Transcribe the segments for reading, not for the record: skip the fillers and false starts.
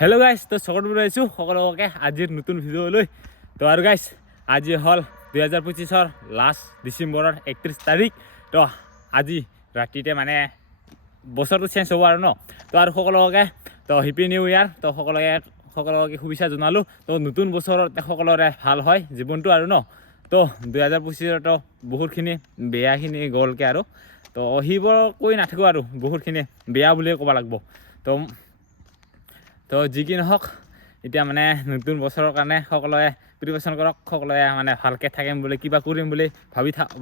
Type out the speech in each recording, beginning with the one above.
Hello' guys, তো স্বাগত জনাইছোঁ সকলোকে আজিৰ নতুন ভিডিঅ'লৈ। তো আৰু গাইজ, আজি হ'ল 2025 লাষ্ট ডিচেম্বৰৰ 31 তাৰিখ। তো আজি ৰাতিতে মানে বছৰটো চেঞ্জ হ'ব আৰু ন। তো আৰু সকলোকে তো হেপী নিউ ইয়াৰ। তো সকলোকে শুভেচ্ছা জনালোঁ। তো নতুন বছৰত সকলোৰে ভাল হয় জীৱনটো আৰু ন। তো 2025তো বহুতখিনি বেয়াখিনি গ'লকৈ আৰু তো সেইবোৰ কৈ নাথাকোঁ আৰু বহুতখিনি বেয়া বুলিয়ে ক'ব লাগিব। তো যি কি নহওক, এতিয়া মানে নতুন বছৰৰ কাৰণে সকলোৱে প্ৰিপাৰেশ্যন কৰক, সকলোৱে মানে ভালকৈ থাকিম বুলি কিবা কৰিম বুলি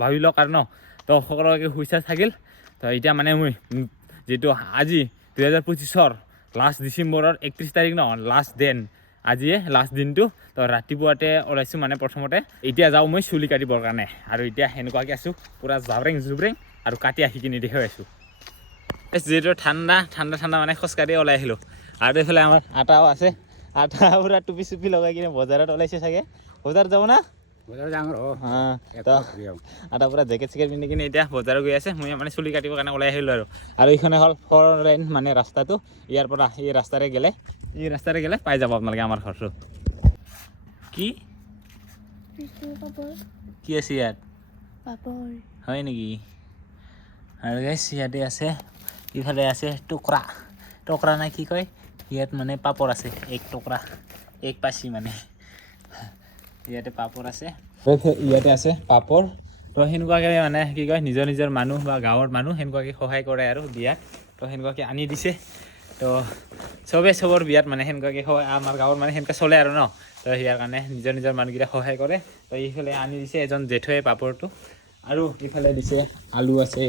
ভাবি লওক আৰু ন। তো সকলোকে শুভেচ্ছা থাকিল। তো এতিয়া মানে মই যিটো আজি 2025 লাষ্ট ডিচেম্বৰৰ 31 তাৰিখ ন, লাষ্ট দিন আজিয়ে লাষ্ট দিনটো। তো ৰাতিপুৱাতে ওলাইছোঁ মানে প্ৰথমতে। এতিয়া যাওঁ মই চুলি কাটিবৰ কাৰণে, আৰু এতিয়া সেনেকুৱাকৈ আছোঁ পূৰা জাবৰেং জুবৰেং আৰু কাটি আহি কিনি দেখুৱাই আছোঁ। যিহেতু ঠাণ্ডা মানে খোজকাঢ়ি ওলাই আহিলোঁ। আৰু এইফালে আমাৰ আটাও আছে, আটা পূৰা টুপি চুপি লগাই কিনে বজাৰত ওলাইছে চাগে। বজাৰ যাব না? আটা পূৰা জেকেট চেকেট পিন্ধি কিনে এতিয়া বজাৰ গৈ আছে। মই মানে চুলি কাটিবৰ কাৰণে ওলাই আহিলোঁ আৰু এইখনে হ'ল 4 লাইন মানে ৰাস্তাটো। ইয়াৰ পৰা এই ৰাস্তাৰে গ'লে পাই যাব আপোনালোকে আমাৰ ঘৰটো। কি আছে ইয়াত? হয় নেকি? আৰু গাইছ, ইয়াতে আছে, ইফালে আছে টুকৰা নাই কি কয় ইয়াত, মানে পাপৰ আছে। এক টুকৰা এক পাচি মানে ইয়াতে পাপৰ আছে, ইয়াতে আছে পাপৰ। তো সেনেকুৱাকৈ মানে কি কয় নিজৰ মানুহ বা গাঁৱৰ মানুহ সেনেকুৱাকৈ সহায় কৰে আৰু বিয়াত। তো সেনেকুৱাকৈ আনি দিছে। তো চবৰ বিয়াত মানে সেনেকুৱাকৈ আমাৰ গাঁৱৰ মানে সেনেকৈ চলে আৰু ন। তো ইয়াৰ কাৰণে নিজৰ মানুহকেইটা সহায় কৰে। তো এইফালে আনি দিছে এজন জেঠুৱে পাপৰটো, আৰু ইফালে দিছে আলু আছে।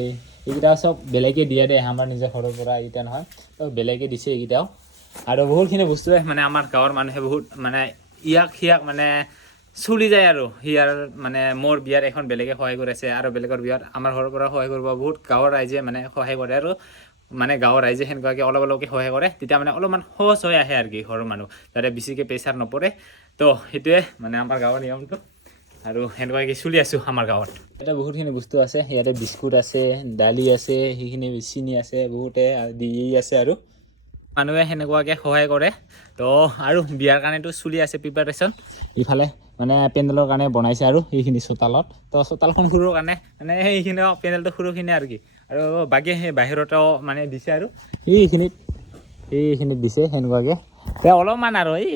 এইকেইটা চব বেলেগে দিয়ে দে, আমাৰ নিজৰ ঘৰৰ পৰা এইকেইটা নহয়। তো বেলেগে দিছে এইকেইটাও। আৰু বহুতখিনি বস্তুৱে মানে আমাৰ গাঁৱৰ মানুহে বহুত মানে সিয়াক মানে চলি যায় আৰু সিয়াৰ মানে মোৰ বিয়াত এখন বেলেগে সহায় কৰিছে, আৰু বেলেগৰ বিয়াত আমাৰ ঘৰৰ পৰা সহায় কৰিব বহুত গাঁৱৰ ৰাইজে মানে সহায় কৰে। আৰু মানে গাঁৱৰ ৰাইজে সেনেকুৱাকৈ অলপকৈ সহায় কৰে, তেতিয়া মানে অলপমান সহজ হৈ আহে আৰু কি ঘৰৰ মানুহ, যাতে বেছিকৈ প্ৰেছাৰ নপৰে। তো সেইটোৱে মানে আমাৰ গাঁৱৰ নিয়মটো, আৰু সেনেকুৱাকৈ চলি আছোঁ আমাৰ গাঁৱত। ইয়াতে বহুতখিনি বস্তু আছে, ইয়াতে বিস্কুট আছে, দালি আছে, সেইখিনি চেনি আছে, বহুতে দি আছে আৰু মানুহে সেনেকুৱাকৈ সহায় কৰে। তো আৰু বিয়াৰ কাৰণেতো চলি আছে প্ৰিপাৰেশ্যন। ইফালে মানে পেণ্ডেলৰ কাৰণে বনাইছে আৰু সেইখিনি চোতালত। তো চোতালখন সৰুৰ কাৰণে মানে সেইখিনি পেণ্ডেলটো সৰুখিনি আৰু কি, আৰু বাকী সেই বাহিৰতো মানে দিছে আৰু এইখিনিত দিছে সেনেকুৱাকৈ। অলপমান আৰু এই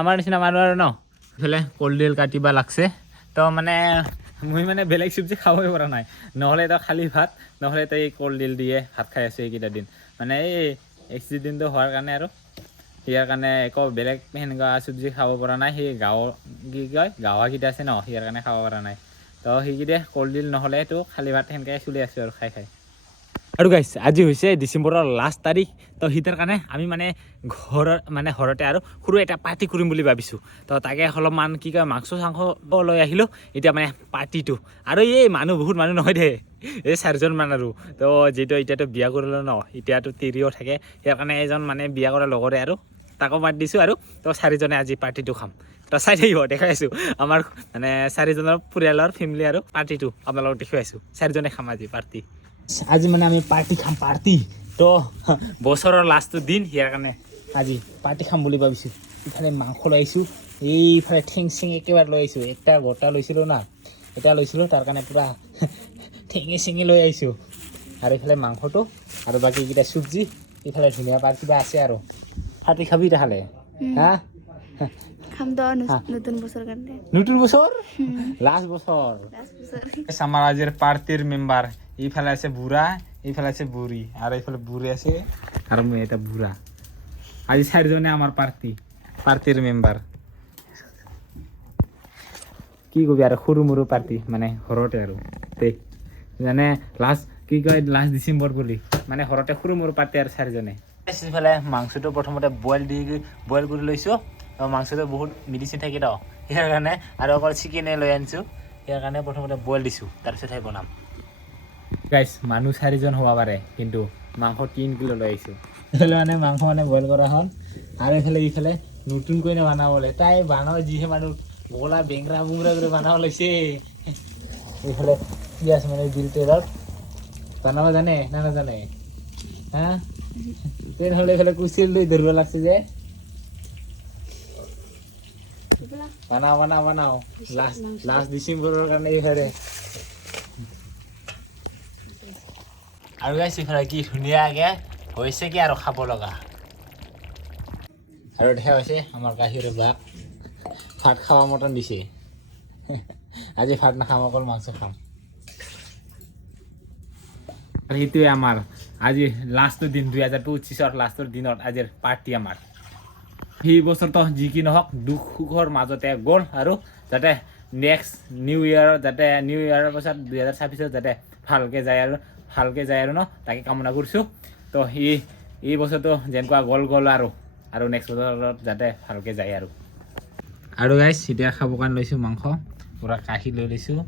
আমাৰ নিচিনা মানুহ আৰু ন। ইফালে কলডিল কাটিব লাগছে। তো মানে মই মানে বেলেগ চব্জি খাবই পৰা নাই, নহ'লে তো খালী ভাত, নহ'লে তো এই কলডিল দিয়ে ভাত খাই আছোঁ এইকেইটা দিন। মানে এই এক্সিডেণ্টটো হোৱাৰ কাৰণে আৰু ইয়াৰ কাৰণে একো বেলেগ সেনেকুৱা চব্জি খাব পৰা নাই। সেই গাঁৱৰকেইটা আছে ন, ইয়াৰ কাৰণে খাব পৰা নাই। তো সেইকেইটা কলডিল নহ'লেতো খালী ভাত সেনেকৈ চলি আছোঁ আৰু খাই। আৰু গাইছ, আজি হৈছে ডিচেম্বৰৰ লাষ্ট তাৰিখ। তো সেইটাৰ কাৰণে আমি মানে ঘৰতে আৰু সৰু এটা পাৰ্টি কৰিম বুলি ভাবিছোঁ। তো তাকে অলপমান কি কয় মাংস লৈ আহিলোঁ এতিয়া মানে পাৰ্টিটো। আৰু এই বহুত মানুহ নহয় দে, এই 4জনমান আৰু। তো যিটো এতিয়াতো বিয়া কৰিলোঁ ন, এতিয়াতো তিৰিও থাকে, ইয়াৰ কাৰণে এজন মানে বিয়া কৰা লগৰে আৰু তাকো মাতি দিছোঁ। আৰু তো 4জনে আজি পাৰ্টিটো খাম। তো চাই থাকিব, দেখাই আছোঁ আমাৰ মানে 4জনৰ পৰিয়ালৰ ফেমিলি আৰু পাৰ্টিটো আপোনালোকক দেখুৱাই আছোঁ। 4জনে খাম আজি পাৰ্টি। আজি মানে আমি পাৰ্টি খাম। তো বছৰৰ লাষ্টৰ দিন, ইয়াৰ কাৰণে আজি পাৰ্টি খাম বুলি ভাবিছোঁ। ইফালে মাংস লৈ আহিছোঁ, এইফালে ঠেং একেবাৰে লৈ আহিছোঁ। এটা গোটা লৈছিলোঁ না, এটা লৈছিলোঁ, তাৰ কাৰণে পূৰা ঠেঙি লৈ আহিছোঁ। আৰু এইফালে মাংসটো আৰু বাকী এইকেইটা চব্জি, এইফালে ধুনীয়া কিবা আছে আৰু পাৰ্টি খাবি তাহলে। নতুন বছৰ লাষ্ট বছৰ আমাৰ আজিৰ পাৰ্টিৰ মেম্বাৰ। এইফালে আছে বুঢ়া, এইফালে আছে বুঢ়ী, আৰু এইফালে বুঢ়ী আছে, আৰু মই এটা বুঢ়া। আজি 4জনে আমাৰ পাৰ্টিৰ মেম্বাৰ। কি কবি আৰু সৰু মৰু পাৰ্টি মানে ঘৰতে আৰু মানে লাষ্ট ডিচেম্বৰ বুলি মানে ঘৰতে সৰু মৰু পাৰ্টি আৰু 4জনে। এইফালে মাংসটো প্ৰথমতে বইল কৰি লৈছোঁ। মাংসটো বহুত মেডিচিন থাকে তো, ইয়াৰ কাৰণে, আৰু অকল চিকেনে লৈ আনিছোঁ, ইয়াৰ কাৰণে প্ৰথমতে বইল দিছোঁ, তাৰপিছতহে বনাম। গাইছ, মানুহ 4জন হ'ব পাৰে, কিন্তু মাংস 3 কিলো লৈ আহিছোঁ। এইফালে মানে মাংস মানে বইল কৰা হ'ল, আৰু এইফালে নতুনকৈ বনাবলৈ তাই যিহে মানুহ বগলা বেংৰা কৰি বনাব লৈছে। এইফালে পিঁয়াজ মানে তেলত বনাব জানে না নাজানে? তেনেহ'লে এইফালে কুচিয়াল লৈ ধৰিব লাগছে যে বানাও লাষ্ট ডিচেম্বৰৰ কাৰণে ইফালে আৰু গাইছ ইফালে কি ধুনীয়াকৈ হৈছে কি আৰু খাব লগা আৰু দেখা হৈছে আমাৰ গাখীৰৰ বাক ভাত খাৱা মটন দিছে আজি ভাত নাখাম অকল মাংস খাম আৰু সেইটোৱে আমাৰ আজি লাষ্টৰ দিন 2025 লাষ্টৰ দিনত আজিৰ পাৰ্টি আমাৰ সেই বছৰটো যি কি নহওক দুখ সুখৰ মাজতে গ'ল আৰু যাতে নেক্সট নিউ ইয়েৰৰ পাছত 2026 যাতে ভালকৈ যায় আৰু ন তাকে কামনা কৰিছোঁ তো এই বছৰটো যেনেকুৱা গ'ল আৰু নেক্সট বছৰত যাতে ভালকৈ যায় আৰু গাইছ এতিয়া খাবৰ কাৰণে লৈছোঁ মাংস পূৰা কাঢ়ি লৈ লৈছোঁ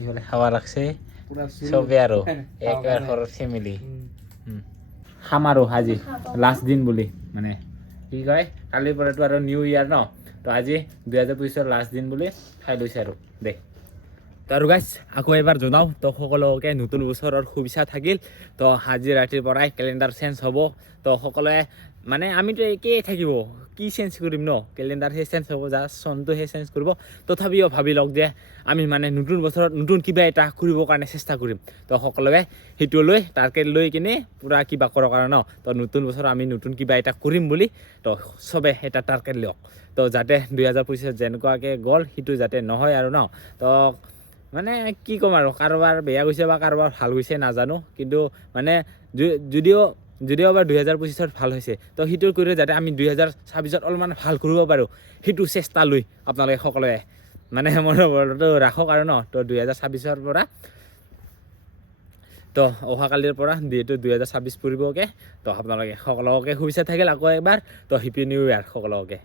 ইফালে খাব লাগছে চবে আৰু একেবাৰে ঘৰৰ ফেমিলি খাম আৰু আজি লাষ্ট দিন বুলি মানে কি কয় কালিৰ পৰাতো আৰু নিউ ইয়াৰ ন তো আজি 2025 লাষ্ট দিন বুলি খাই লৈছে আৰু দে তো আৰু গাইছ আকৌ এবাৰ জনাওঁ তো সকলোকে নতুন বছৰৰ শুভেচ্ছা থাকিল তো আজি ৰাতিৰ পৰাই কেলেণ্ডাৰ চেঞ্জ হ'ব তো সকলোৱে মানে আমিতো একেই থাকিব কি চেঞ্জ কৰিম ন কেলেণ্ডাৰহে চেঞ্জ হ'ব জাষ্ট চনটোহে চেঞ্জ কৰিব তথাপিও ভাবি লওক যে আমি মানে নতুন বছৰত নতুন কিবা এটা কৰিবৰ কাৰণে চেষ্টা কৰিম তো সকলোৱে সেইটো লৈ টাৰ্গেট লৈ কিনে পূৰা কিবা কৰক আৰু ন তো নতুন বছৰত আমি নতুন কিবা এটা কৰিম বুলি তো চবে এটা টাৰ্গেট লওক তো যাতে 2025 যেনেকুৱাকৈ গ'ল সেইটো যাতে নহয় আৰু ন তো মানে কি ক'ম আৰু কাৰোবাৰ বেয়া গৈছে বা কাৰোবাৰ ভাল গৈছে নাজানো কিন্তু মানে যদিও এবাৰ 2025 ভাল হৈছে তো সেইটোৰ কৰি যাতে আমি 2026 অলপমান ভাল কৰিব পাৰোঁ সেইটো চেষ্টা লৈ আপোনালোকে সকলোৱে মানে মনোবলটো ৰাখক আৰু ন তো 2026 পৰা তো অহাকালিৰ পৰা যিহেতু 2026 পৰিবকৈ তো আপোনালোকে সকলোকে শুভেচ্ছা থাকিল আকৌ এবাৰ তো হেপী নিউ ইয়াৰ সকলোকে